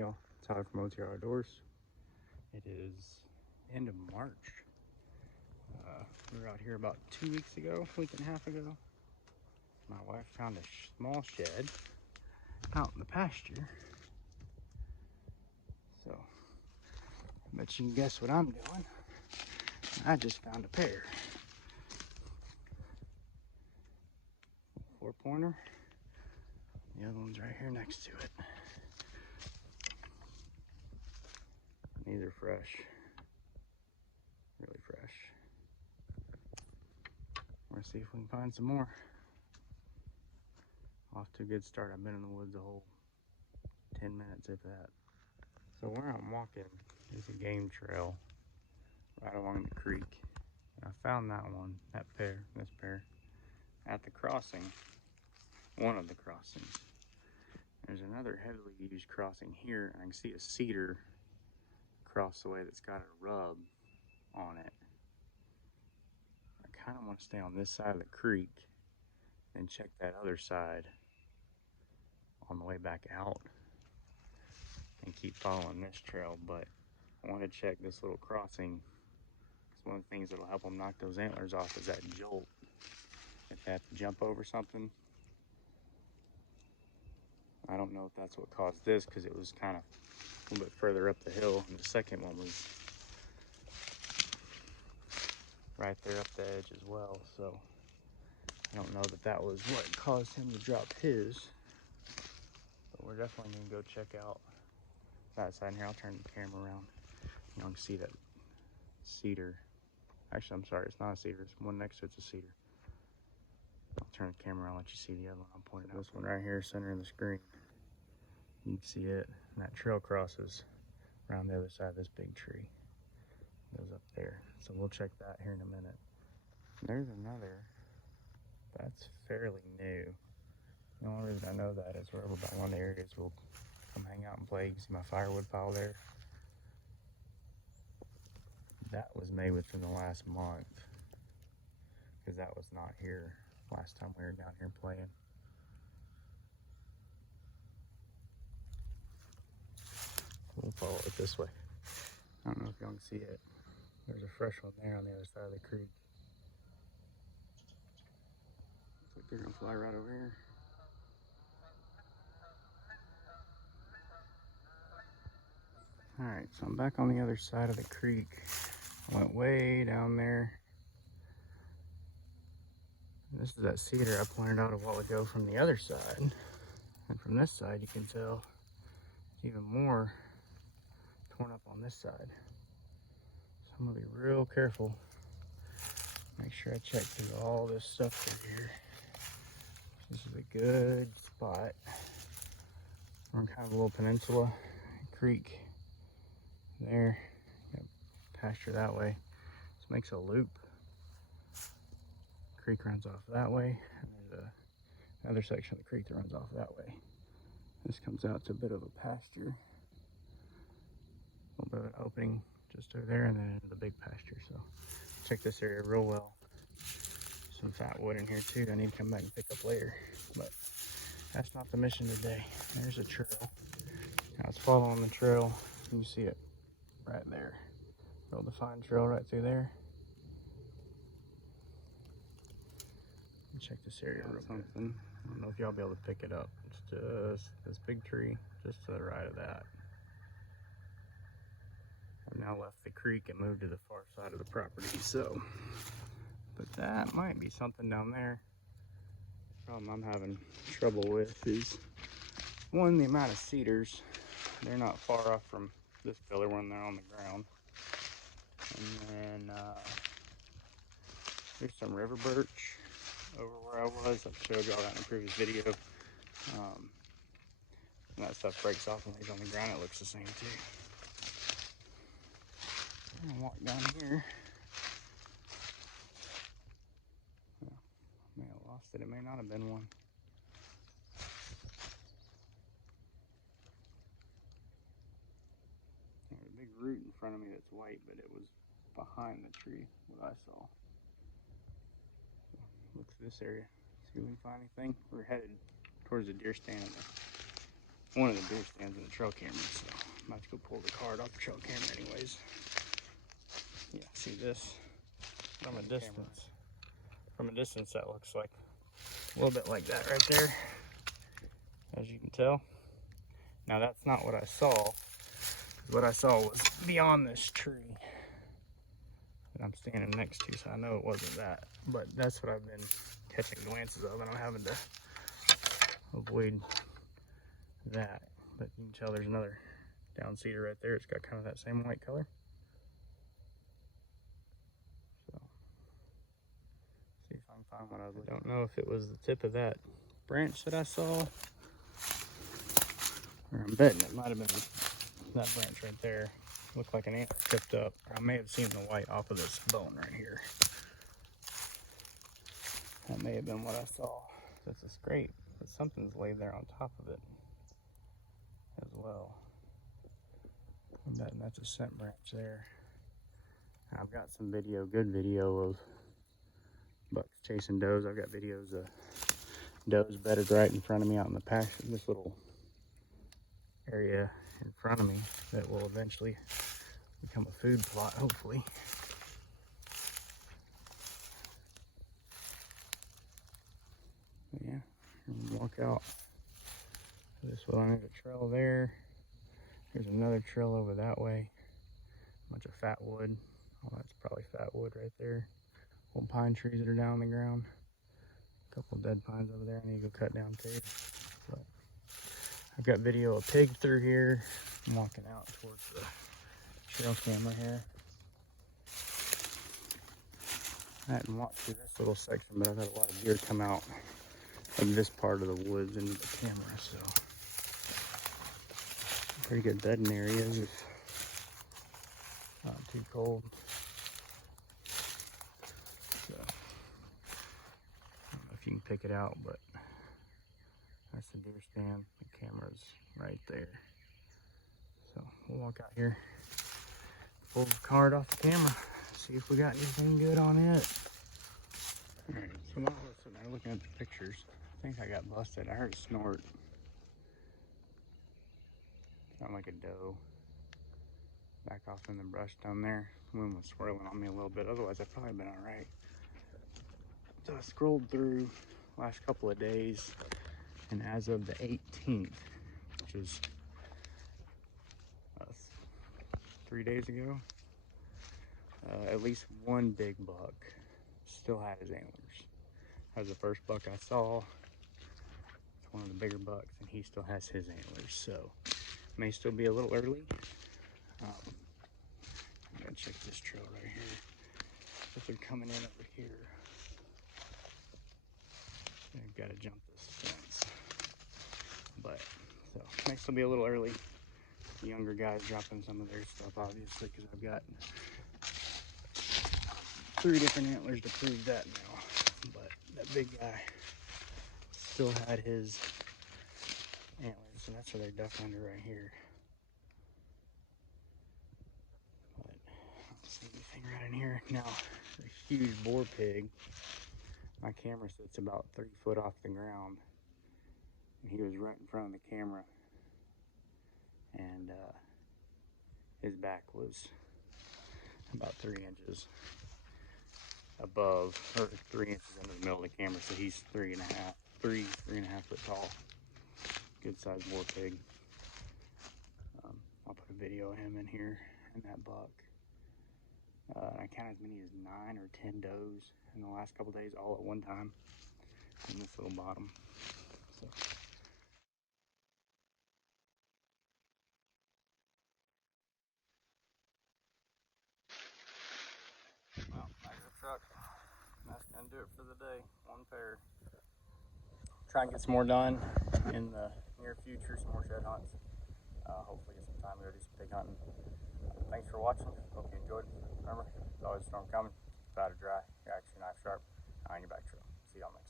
y'all, Tyler from O.T.R Outdoors. It is end of March. We were out here about 2 weeks ago, a week and a half ago. My wife found a small shed out in the pasture. So, I bet you can guess what I'm doing. I just found a pair. 4-pointer. The other one's right here next to it. These are fresh. Really fresh. We're gonna see if we can find some more. Off to a good start. I've been in the woods a whole 10 minutes, if that. So where I'm walking is a game trail right along the creek. And I found that one, this pair, at the crossing, one of the crossings. There's another heavily used crossing here, and I can see a cedar across the way that's got a rub on it. I kind of want to stay on this side of the creek and check that other side on the way back out and keep following this trail, but I want to check this little crossing. It's one of the things that'll help them knock those antlers off is that jolt. If they have to jump over something. I don't know if that's what caused this, because it was kind of a little bit further up the hill, and the second one was right there up the edge as well, so I don't know that that was what caused him to drop his, but we're definitely going to go check out that side here. I'll turn the camera around. You can see that cedar. Actually, I'm sorry, it's not a cedar. It's one next to it's a cedar. I'll turn the camera around, let you see the other one I'm pointing out. This one right here, center of the screen. You can see it, and that trail crosses around the other side of this big tree. It goes up there. So we'll check that here in a minute. There's another that's fairly new. The only reason I know that is we're over by one of the areas we'll come hang out and play. You can see my firewood pile there. That was made within the last month, because that was not here last time we were down here playing. We'll follow it this way. I don't know if y'all can see it. There's a fresh one there on the other side of the creek. Looks like they're gonna fly right over here. Alright, so I'm back on the other side of the creek. I went way down there. This is that cedar I pointed out a while ago from the other side. And from this side you can tell it's even more torn up on this side. So I'm gonna be real careful. Make sure I check through all this stuff through here. This is a good spot. We're on kind of a little peninsula, creek there. Got pasture that way. This makes a loop. Creek runs off that way, and there's another section of the creek that runs off that way. This comes out to a bit of a pasture. A little bit of an opening just over there, and then into the big pasture. So check this area real well. Some fat wood in here too. I need to come back and pick up later, but that's not the mission today. There's a trail. Now it's following the trail. You see it right there. Real defined trail right through there. Check this area real quick. I don't know if y'all be able to pick it up. It's just this big tree just to the right of that. I've now left the creek and moved to the far side of the property, so. But that might be something down there. The problem I'm having trouble with is, one, the amount of cedars. They're not far off from this pillar when they're on the ground. And then there's some river birch over where I was. I've showed y'all that in a previous video. And that stuff breaks off and lays on the ground. It looks the same too. I'm gonna walk down here. Well, I may have lost it. It may not have been one. There's a big root in front of me that's white, but it was behind the tree, what I saw. Look to this area, see if we can find anything. We're headed towards the deer stand one of the deer stands in the trail camera, so I'm about to go pull the card off the trail camera anyways. Yeah, see this? From a distance. From a distance, that looks like a little bit like that right there, as you can tell. Now that's not what I saw. What I saw was beyond this tree that I'm standing next to, so I know it wasn't that. But that's what I've been catching glances of, and I'm having to avoid that. But you can tell there's another down cedar right there. It's got kind of that same white color. So, see if I can find what I was looking. I don't know if it was the tip of that branch that I saw, or I'm betting it might have been that branch right there. Looked like an antler tipped up. I may have seen the white off of this bone right here. That may have been what I saw. That's a scrape, but something's laid there on top of it as well. I'm betting that's a scent branch there. I've got some video, good video of bucks chasing does. I've got videos of does bedded right in front of me out in the pasture, this little area in front of me that will eventually become a food plot, hopefully. But yeah, walk out this way. There's a trail there. There's another trail over that way. A bunch of fat wood. Oh, that's probably fat wood right there. Old pine trees that are down on the ground. A couple of dead pines over there I need to go cut down too. But I've got video of pig through here. I'm walking out towards the trail camera here. I hadn't walked through this little section, but I've had a lot of deer come out of this part of the woods into the camera, so pretty good bedding areas if not too cold. So I don't know if you can pick it out, but that's the deer stand. The camera's right there. So we'll walk out here, pull the card off the camera, see if we got anything good on it. Alright, so while I was sitting there looking at the pictures, I think I got busted. I heard a snort. Sounded like a doe. Back off in the brush down there. The wind was swirling on me a little bit, otherwise I'd probably been alright. So I scrolled through last couple of days, and as of the 18th, which is 3 days ago, at least one big buck still had his antlers. That was the first buck I saw. It's one of the bigger bucks, and he still has his antlers. So may still be a little early. I'm gonna check this trail right here. If they're coming in over here, I've got to jump this fence. But so may still be a little early. The younger guys dropping some of their stuff, obviously, because I've got 3 different antlers to prove that now. But that big guy still had his antlers, so that's where they're ducking under right here. But I don't see anything right in here. Now, a huge boar pig. My camera sits about 3 foot off the ground, and he was right in front of the camera, and his back was about 3 inches above, or 3 inches into the middle of the camera, so he's 3.5 foot tall. Good sized boar pig. I'll put a video of him in here and that buck. I counted as many as 9 or 10 does in the last couple days, all at one time in this little bottom. So. Well, there's the truck. That's gonna do it for the day. 1 pair. Try and get some more done in the near future, some more shed hunts. Hopefully get some time to go do some pig hunting. Thanks for watching. Hope you enjoyed. Remember, there's always a storm coming. Keep out of dry. Your action knife sharp. On your back trail. See y'all next time.